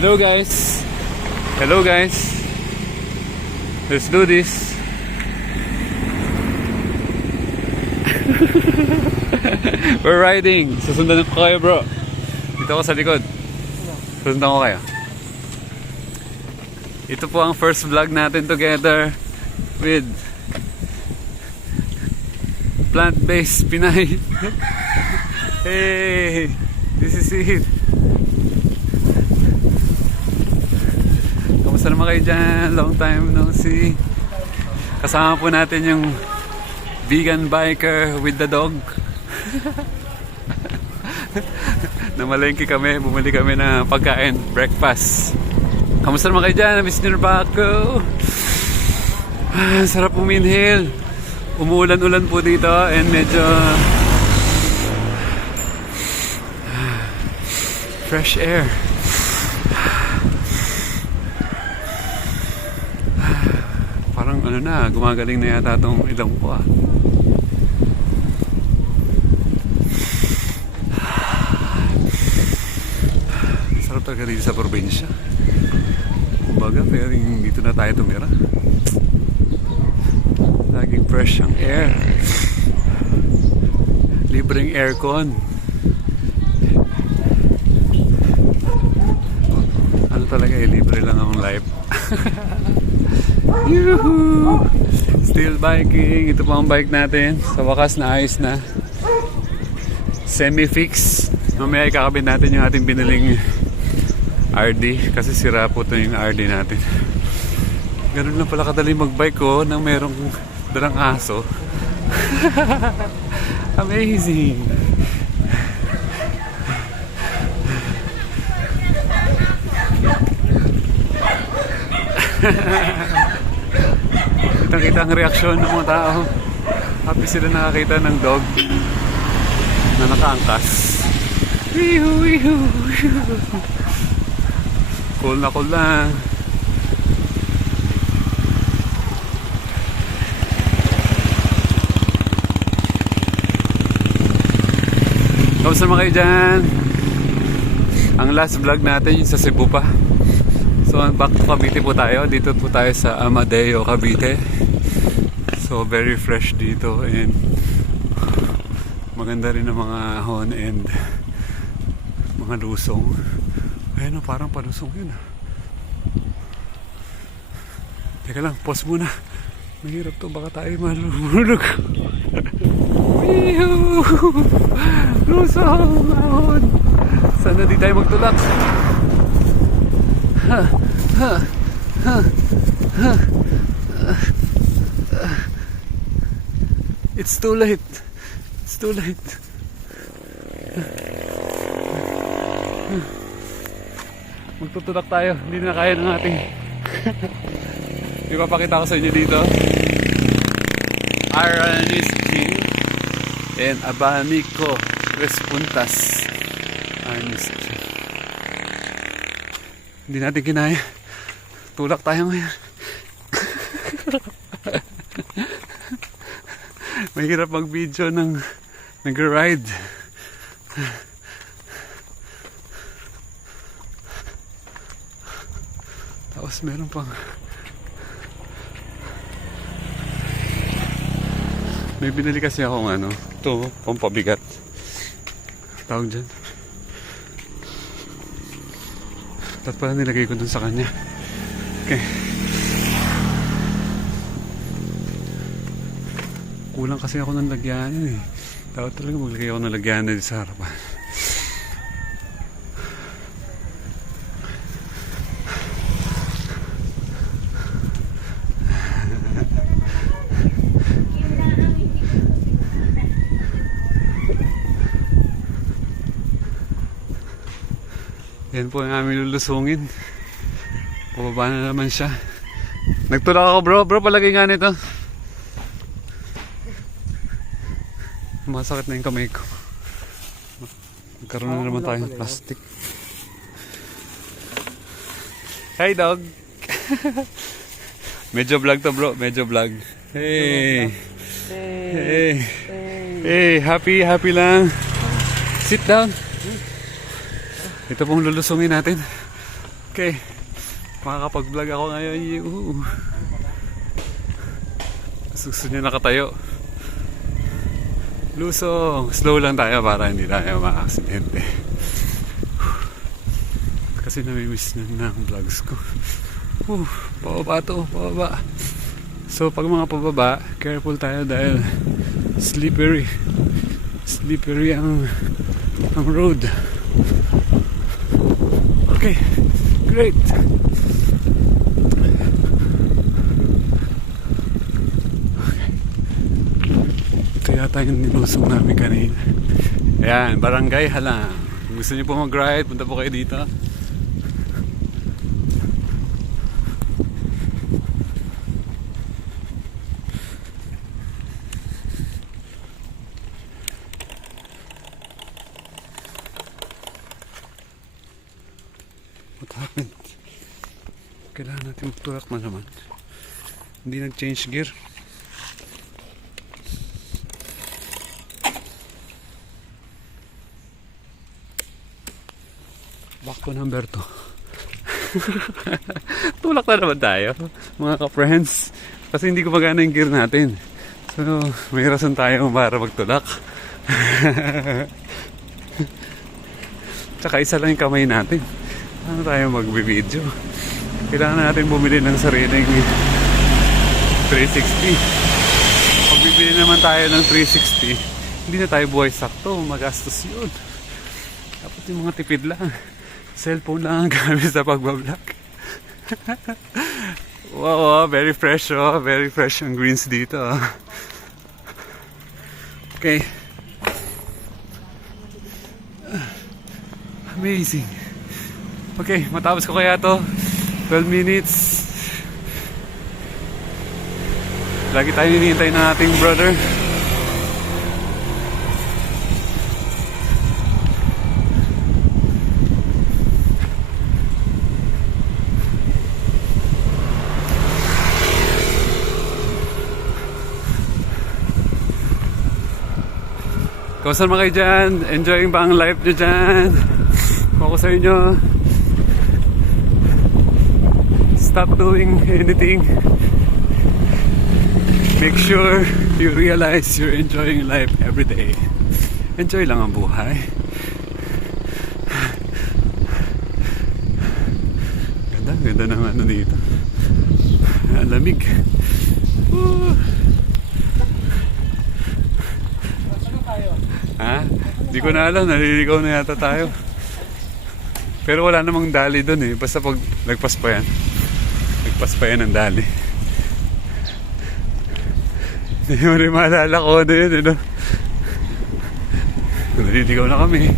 Hello guys. Hello guys. Let's do this. We're riding. Susundan ko kayo, bro. Dito ako sa likod. Susundan ko kayo. Ito po ang first vlog natin together with plant-based Pinay. Hey, this is it. Kamusta naman kayo dyan? Long time no see. Kasama po natin yung vegan biker with the dog. Namalengke kami, bumili kami ng pagkain, breakfast. Kamusta naman kayo dyan? Miss nyo na ba ako? Sarap uminhale. Umuulan-ulan po dito and medyo fresh air. Parang ano na, gumagaling na yata itong ilong ko ah. Sarap talaga dito sa probinsya. Kumbaga, pero dito na tayo tumira. Laging fresh ang air. Libreng aircon. Ano talaga eh, libre lang akong life. Yuhu! Still biking. Ito po ang bike natin. Sa wakas na ayos na. Semi-fix. Mamaya ikakabit natin yung ating biniling RD. Kasi sira po ito yung RD natin. Ganun lang pala kadali mag-bike ko nang merong dalang aso. Amazing! Kitang-kita ang reaksyon ng mga tao. Happy sila nakakita ng dog na nakaangkas. Wihu, wihu, wihu. Cool na cool lang. Kamusta naman kayo dyan? Ang last vlog natin yung sa Cebu pa. So back to Cavite po tayo. Dito po tayo sa Amadeo, Cavite. So very fresh dito and maganda rin ang mga ahon and mga lusong. Ayun o, parang palusong yun ah. Teka lang, pause muna. Mahirap to, baka tayo malulog. Wihoo! Lusong ahon! Sana di tayo magtulak. Ha, ha, ha, ha. It's too late. It's too late. Magtutulak tayo. Hindi na kaya ng ating ipapakita ko sa inyo dito. Aranis King and Abanico Tres Puntas. Aranis King. Hindi natin kinaya. Tulak tayo ngayon. Mahirap mag-video ng nag-ride. Tapos meron pang may binili kasi akong ano, ito, pampabigat. Tawag dyan. Tapos pala nilagay ko dun sa kanya. Okay. Kulang kasi ako ng lagyanan eh. Dapat talaga maglagay ako ng lagyanan dito sa harapan. Yan po ang aming lulusungin. Pababa na naman siya. Nagtulak ako bro. Bro, palagay nga nito. Masakit na yung kamay ko. Nagkaroon na naman tayo ng plastic. Hi dog. Medyo vlog to bro. Medyo vlog. Hey. Hey. Hey. Happy lang. Sit down. Ito pong lulusungin natin. Okay. Makakapag-vlog ako ngayon. Susunod niya nakatayo. Lusong. Slow lang tayo para hindi tayo ma-aksidente. Kasi namimiss na ng vlogs ko. Pababa to. Pababa. So pag mga pababa, careful tayo dahil slippery. Slippery ang road. Okay. Great. Ito yata yung nilusong namin kanina. Ayan, Barangay Halang. Kung gusto niyo po mag-ride, punta po kayo dito. What happened? Kailangan natin magtulak na naman. Hindi nag-change gear. Back to number 2. Tulak na naman tayo, mga ka-friends. Kasi hindi ko magana yung gear natin. So, may rason tayo para magtulak. Tsaka isa lang yung kamay natin. Ano tayo mag-video? Kailangan natin bumili ng sariling 360. Pag bibili naman tayo ng 360, hindi na tayo buhay sakto. Magastos yun. Dapat yung mga tipid lang. Cellphone lang ang gamit sa pagbablog. Wow, very fresh oh. Very fresh ang greens dito. Okay. Amazing. Okay, matapos ko kaya to 12 minutes. Lagi tayo hinihintay ng ating brother. Kamusta naman kayo dyan? Enjoying ba ang life nyo dyan? Kung ako sa inyo, stop doing anything. Make sure you realize you're enjoying life every day. Enjoy lang ang buhay. Ganda ng ano dito. Ang lamig. Ha? Hindi ko na alam, naliligaw na yata tayo. Pero wala namang dali doon eh. Basta pag nagpas pa yan. Nagpas pa yan ang dali. Hindi mo rin maalala ko ano yun. Ano? Naliligaw na kami.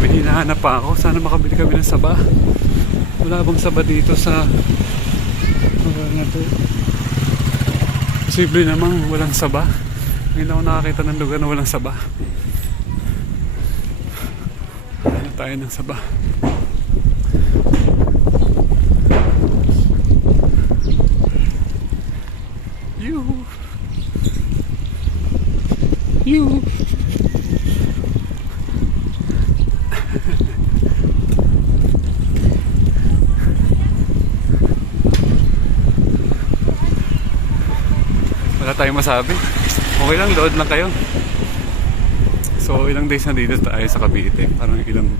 May hinahanap pa ako. Sana makabili kami ng saba. Wala bang saba dito sa lugar na to? Posible namang walang saba. Ngayon ako nakakita ng lugar na walang saba. Ano tayo ng saba? You. Wala tayong masabi. Okay lang, load lang kayo. So, ilang days na dito tayo sa Cavite. Parang ilang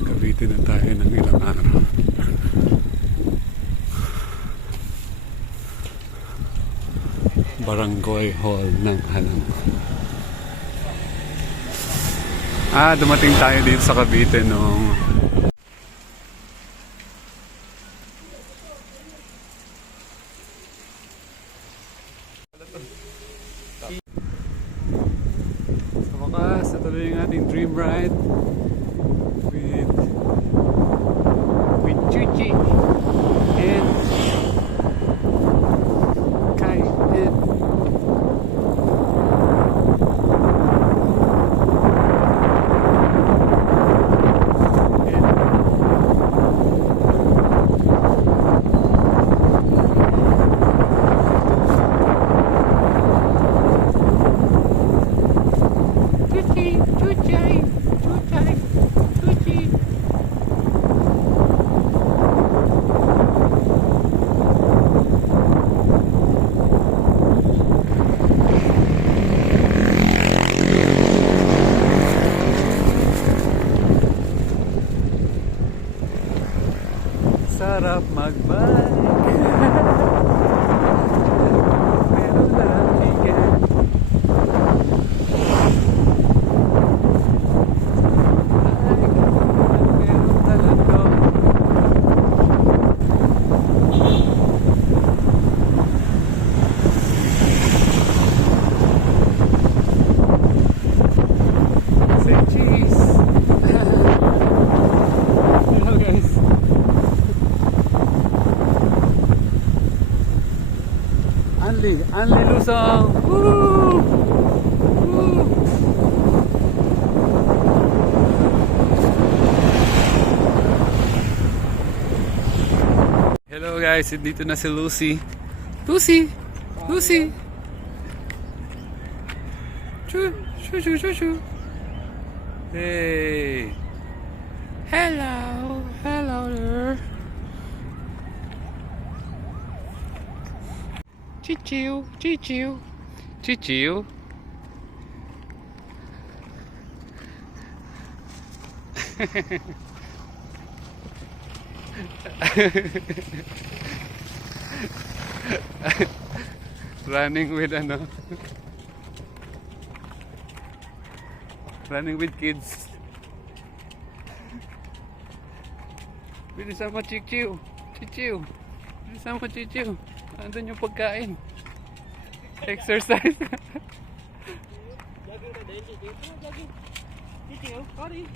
Cavite na tayo ng ilang araw. Barangay Hall ng Halang. Dumating tayo dito sa Cavite nung sa wakas, natuloy yung ating dream ride with Chuchi and Kai and Chuchi. sarap mag-bike. Meron na lang weekend. Meron na lang to. Say cheese. Hello guys. Anli Lusong. Woo! Woo! Hello guys, dito na si Lucy. Lucy! Lucy! Choo! Choo choo choo choo! Hey! Hello! Hello there! Chichiu! Chichiu! Chichiu! Running with ano? Running with kids. Bilisan mo, Chichiu. Chichiu. Bilisan mo, Chichiu. Andun yung pagkain. Exercise. Jogging ka din, Chichiu. Jogging. Chichiu, sorry.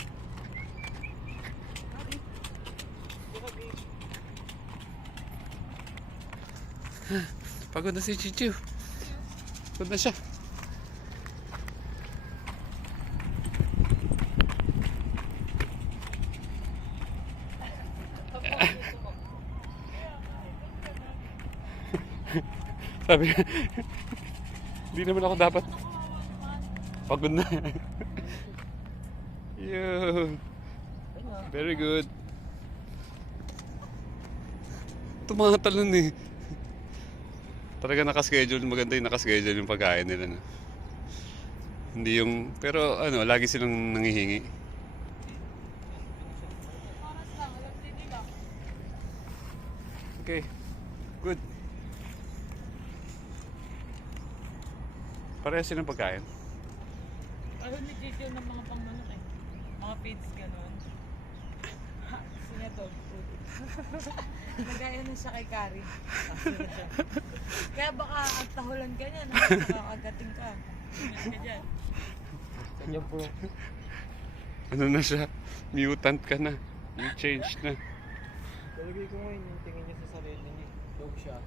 Sorry. Jogging. Pagod na si Chichiu. Pagod na siya. Sabi hindi naman ako dapat pagod na. Yun. Very good. Tumatalon eh. Talaga nakaschedule, maganda yung nakaschedule yung pagkain nila. No? Hindi yung, pero ano, lagi silang nangihingi. Okay, good. Parehas silang pagkain. Ayaw ni Chichiu ng mga pangmanok eh. Mga feeds gano'n. Gusto niya dog food. Nagaya na siya kay Kari. Kaya baka agtahulan ka niya, nakakagating ka. Ganyan ka dyan. Kanya po. Ano na siya? Mutant ka na. You changed na. Talagay ko ngayon yung tingin niya sa sarili niya. Dog siya.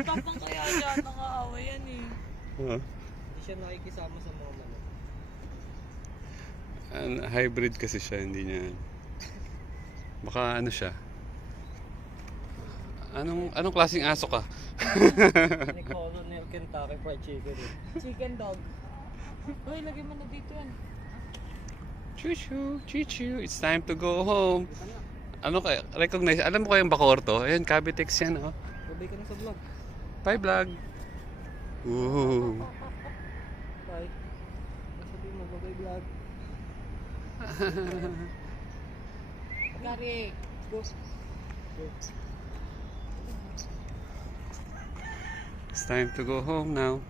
Tapang kaya siya, nakaawa yan eh. Hindi siya nakikisama sa mga manok. Hybrid kasi siya, hindi niya. Baka ano siya? Anong klaseng aso ka? Ni Colonel Kentucky Fried Chicken eh. Chicken dog. Uy, lagay mo na dito yan. Chuchu, Chichu, it's time to go home. Ano kaya? Recognize, alam mo kayang Bacoor to? Ayan, Cavitex yan, oh. Babay ka na sa vlog. Bye, vlog. Ooh. Bye. Sabihin mo, babay vlog. Kari, go. Go. It's time to go home now.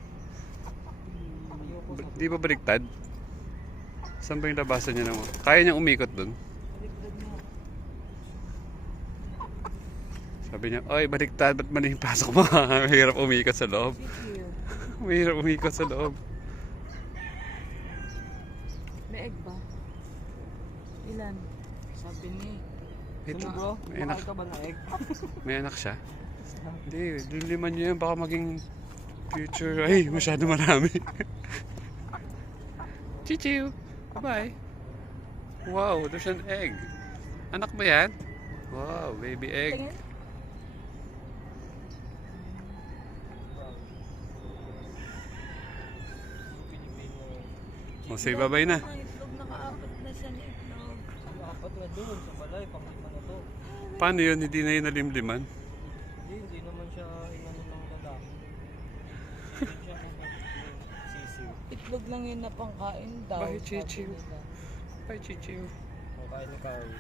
Di ba baliktad? Saan ba yung labasan niya naman? Kaya niyang umikot dun? Sabi niya, oy, baliktad, ba't mali yung pasok mo? Mahirap umikot sa loob. Mahirap umikot sa loob. May egg ba? Ilan? Sabi ni. Ito, bro, may anak. ka ba na egg? May anak siya? Hindi, liliman niyo yan. Baka maging future. Ay, masyado marami. Chichiu! Bye! Wow, there's an egg. Anak ba yan? Wow, baby egg. Tingin. O, say bye-bye na. Ang itlog, nakaapat na siya ng itlog. Nakaapat na doon sa balay, panglima na to. Paano yun? Hindi na yun nalimliman? Hindi naman siya inano ng lalaki. Hindi siya sisiw. Itlog lang yun na pangkain daw. Bye, Chichiu. Bye, Chichiu. Pangkain ni Carl.